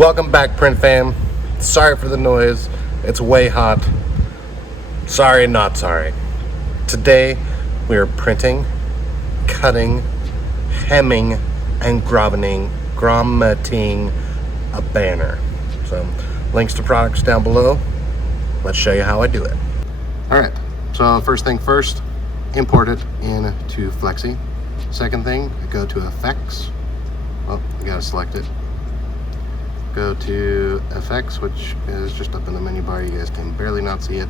Welcome back, print fam. Sorry for the noise. It's way hot. Sorry, not sorry. Today we are printing, cutting, hemming, and grommeting a banner. So links to products down below. Let's show you how I do it. All right, so first thing first, import it into Flexi. Second thing, go to effects. Oh, you gotta select it. Go to effects, which is just up in the menu bar. You guys can barely not see it.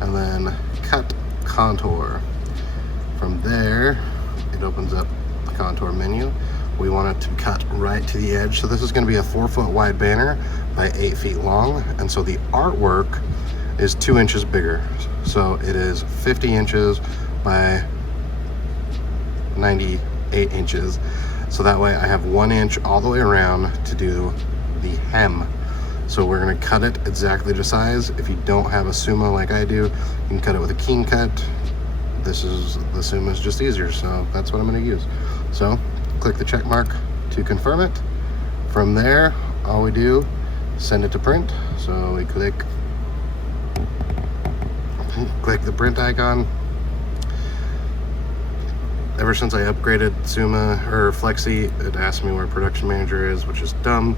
And then cut contour. From there, it opens up the contour menu. We want it to cut right to the edge. So this is going to be a 4-foot wide banner by 8 feet long. And so the artwork is 2 inches bigger. So it is 50 inches by 98 inches. So that way I have 1 inch all the way around to do the hem. So we're going to cut it exactly the size. If you don't have a Suma like I do, you can cut it with a keen cut. The Suma is just easier, so that's what I'm going to use. So click the check mark to confirm it. From there, all we do, send it to print. So we click the print icon. Ever since I upgraded Suma or Flexi, it asked me where production manager is, which is dumb.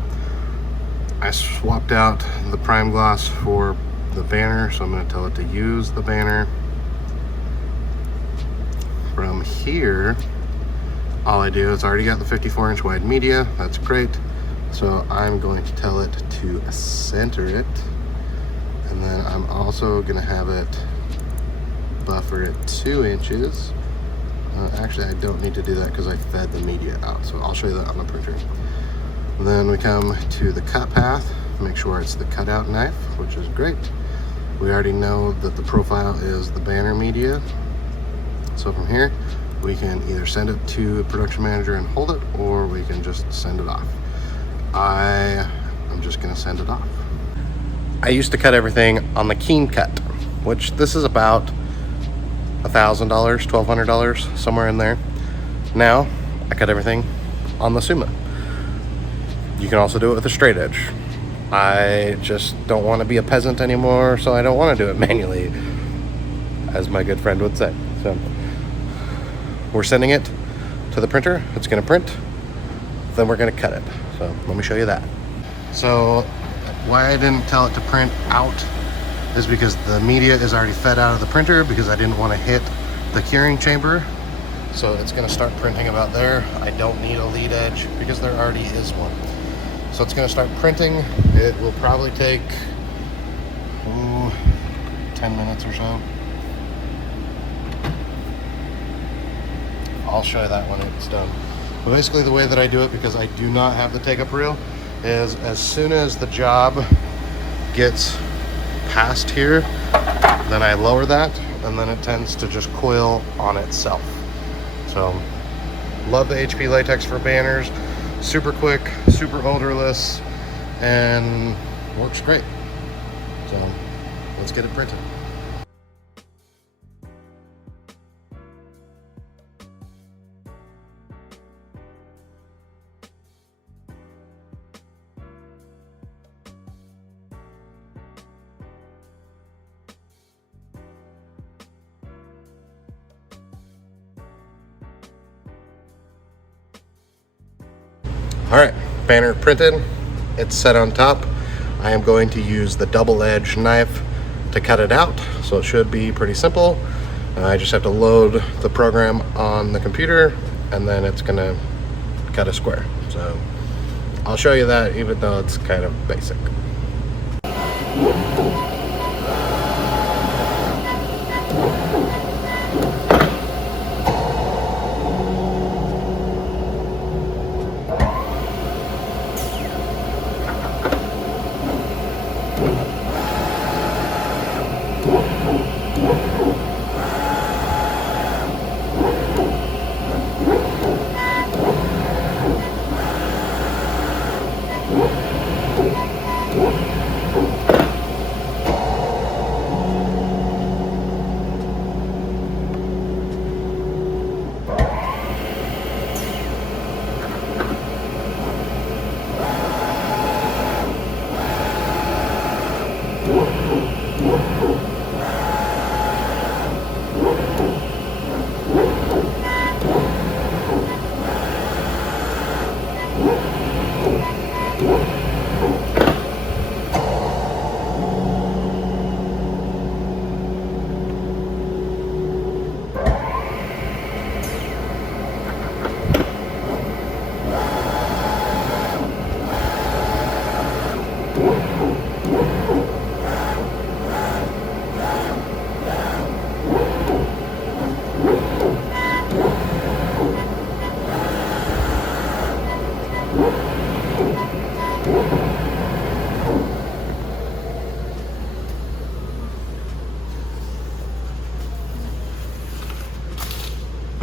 I swapped out the prime gloss for the banner, so I'm going to tell it to use the banner. From here, all I do is already got the 54-inch wide media. That's great. So I'm going to tell it to center it, and then I'm also going to have it buffer it 2 inches. Actually, I don't need to do that because I fed the media out, so I'll show you that on the printer. And then we come to the cut path, make sure it's the cutout knife, which is great. We already know that the profile is the banner media. So from here, we can either send it to production manager and hold it, or we can just send it off. I'm just gonna send it off. I used to cut everything on the keen cut, which this is about $1,000, $1,200, somewhere in there. Now, I cut everything on the Suma. You can also do it with a straight edge. I just don't want to be a peasant anymore, so I don't want to do it manually, as my good friend would say. So we're sending it to the printer. It's going to print. Then we're going to cut it. So let me show you that. So why I didn't tell it to print out is because the media is already fed out of the printer, because I didn't want to hit the curing chamber. So it's going to start printing about there. I don't need a lead edge because there already is one. So it's going to start printing. It will probably take 10 minutes or so. I'll show you that when it's done. But basically the way that I do it, because I do not have the take-up reel, is as soon as the job gets past here, then I lower that, and then it tends to just coil on itself. So love the HP latex for banners. Super quick, super odorless, and works great. So let's get it printed. All right, banner printed. It's set on top. I am going to use the double edge knife to cut it out. So it should be pretty simple. I just have to load the program on the computer, and then it's gonna cut a square. So I'll show you that, even though it's kind of basic.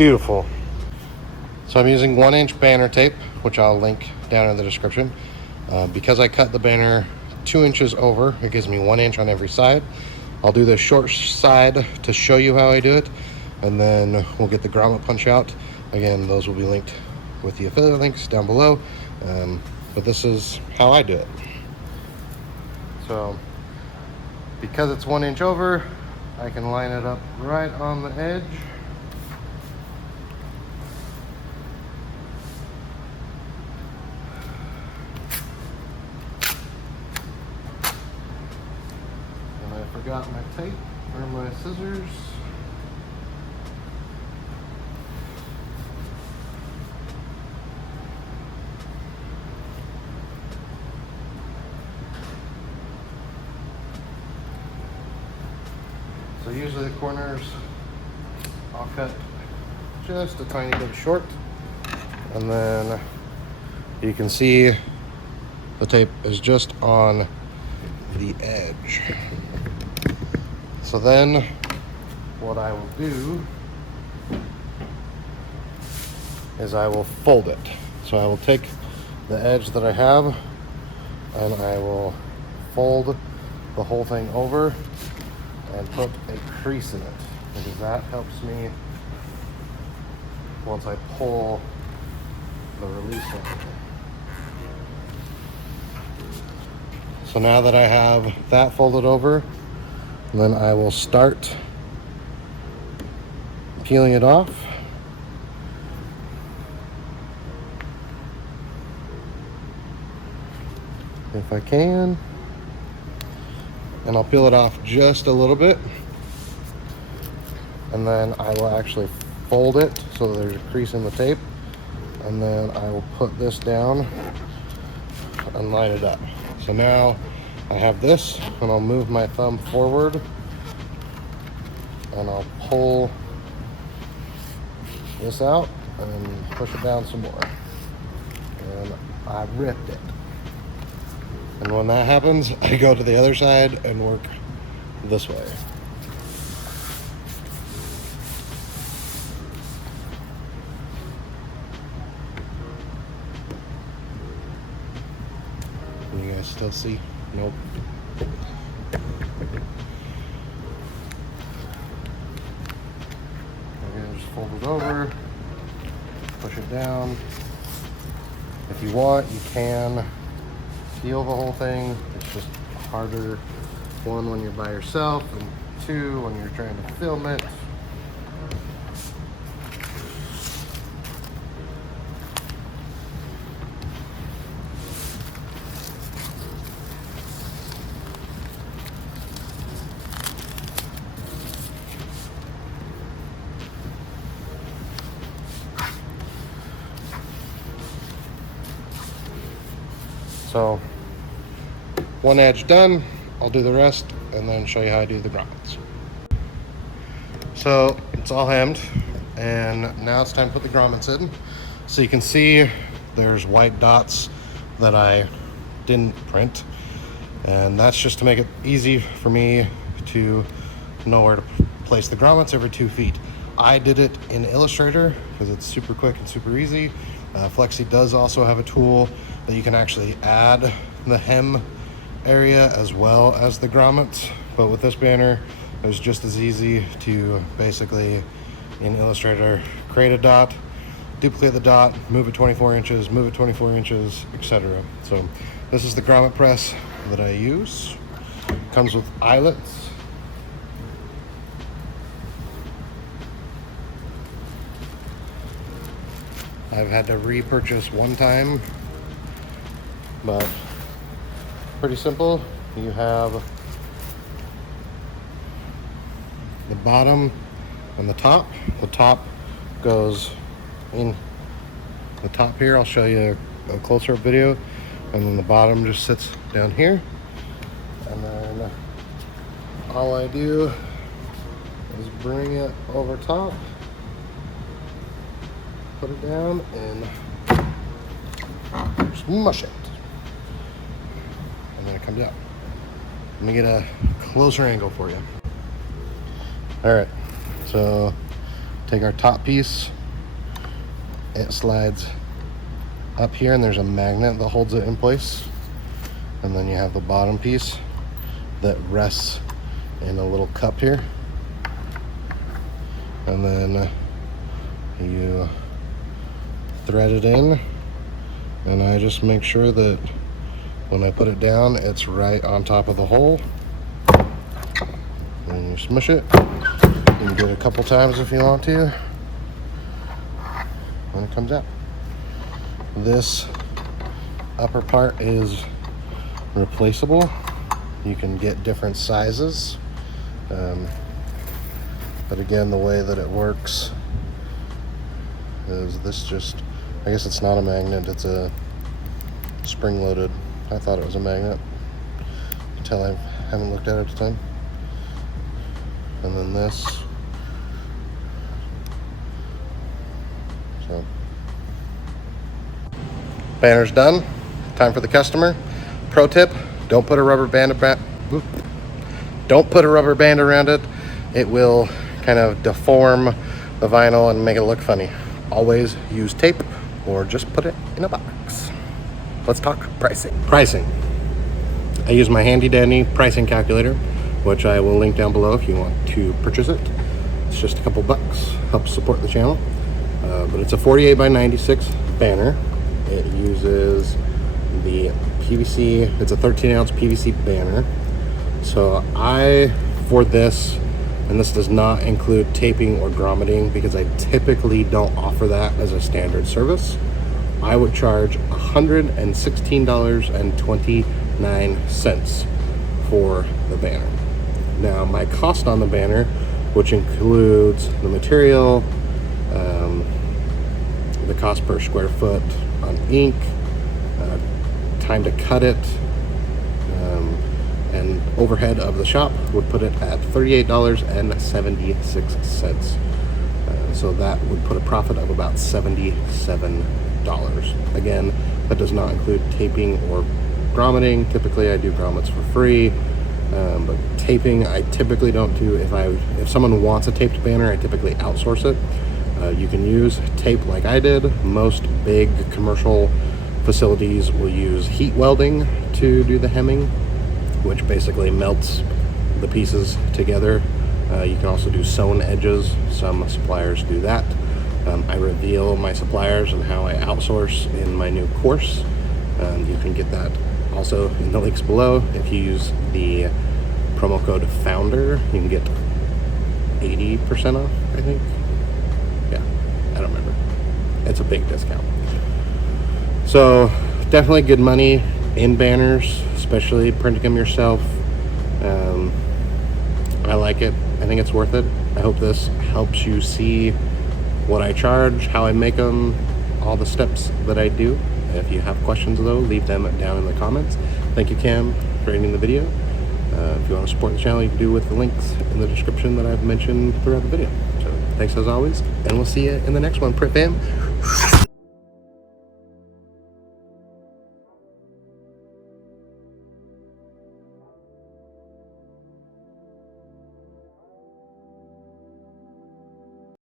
Beautiful. So I'm using 1-inch banner tape, which I'll link down in the description. Because I cut the banner 2 inches over, it gives me 1 inch on every side. I'll do the short side to show you how I do it, and then we'll get the grommet punch out. Again, those will be linked with the affiliate links down below, but this is how I do it. So because it's 1 inch over, I can line it up right on the edge. Forgot my tape or my scissors. So usually the corners I'll cut just a tiny bit short, and then you can see the tape is just on the edge. So then what I will do is I will fold it. So I will take the edge that I have and I will fold the whole thing over and put a crease in it, because that helps me once I pull the release line. So now that I have that folded over, then I will start peeling it off. If I can. And I'll peel it off just a little bit. And then I will actually fold it so that there's a crease in the tape. And then I will put this down and line it up. So now I have this, and I'll move my thumb forward and I'll pull this out and push it down some more. And I ripped it. And when that happens, I go to the other side and work this way. Can you guys still see? Nope. Again, just fold it over, push it down. If you want, you can peel the whole thing. It's just harder, one, when you're by yourself, and two, when you're trying to film it. So one edge done, I'll do the rest and then show you how I do the grommets. So it's all hemmed, and now it's time to put the grommets in. So you can see there's white dots that I didn't print, and that's just to make it easy for me to know where to place the grommets every 2 feet. I did it in Illustrator because it's super quick and super easy. Flexi does also have a tool that you can actually add the hem area as well as the grommets, but with this banner it was just as easy to basically in Illustrator create a dot, duplicate the dot, move it 24 inches, move it 24 inches, etc. So this is the grommet press that I use. Comes with eyelets. I've had to repurchase one time, but pretty simple. You have the bottom and the top. The top goes in the top here. I'll show you a closer up video. And then the bottom just sits down here. And then all I do is bring it over top, put it down, and smush it. And then it comes out. Let me get a closer angle for you. All right, so take our top piece, it slides up here, and there's a magnet that holds it in place. And then you have the bottom piece that rests in a little cup here. And then you thread it in, and I just make sure that when I put it down, it's right on top of the hole. And you smush it. You can do it a couple times if you want to when it comes out. This upper part is replaceable. You can get different sizes. But again, the way that it works is this just, I guess it's not a magnet, it's a spring-loaded. I thought it was a magnet until I haven't looked at it a ton. And then this. So, banner's done. Time for the customer. Pro tip: don't put a rubber band around it. It will kind of deform the vinyl and make it look funny. Always use tape or just put it in a box. Let's talk pricing. I use my handy dandy pricing calculator, which I will link down below if you want to purchase it. It's just a couple bucks, helps support the channel. But it's a 48 by 96 banner. It uses the PVC, it's a 13-ounce PVC banner. So for this, and this does not include taping or grommeting because I typically don't offer that as a standard service, I would charge $116.29 for the banner. Now, my cost on the banner, which includes the material, the cost per square foot on ink, time to cut it, and overhead of the shop, would put it at $38.76. So that would put a profit of about $77. Again, that does not include taping or grommeting. Typically I do grommets for free, but taping I typically don't do. If someone wants a taped banner, I typically outsource it. You can use tape like I did. Most big commercial facilities will use heat welding to do the hemming, which basically melts the pieces together. You can also do sewn edges. Some suppliers do that. I reveal my suppliers and how I outsource in my new course. You can get that also in the links below. If you use the promo code FOUNDER, you can get 80% off, I think. Yeah, I don't remember. It's a big discount. So definitely good money in banners, especially printing them yourself. I like it. I think it's worth it. I hope this helps you see what I charge, how I make them, all the steps that I do. If you have questions though, leave them down in the comments. Thank you, Cam, for editing the video. If you want to support the channel, you can do with the links in the description that I've mentioned throughout the video. So thanks as always, and we'll see you in the next one, Print Fam.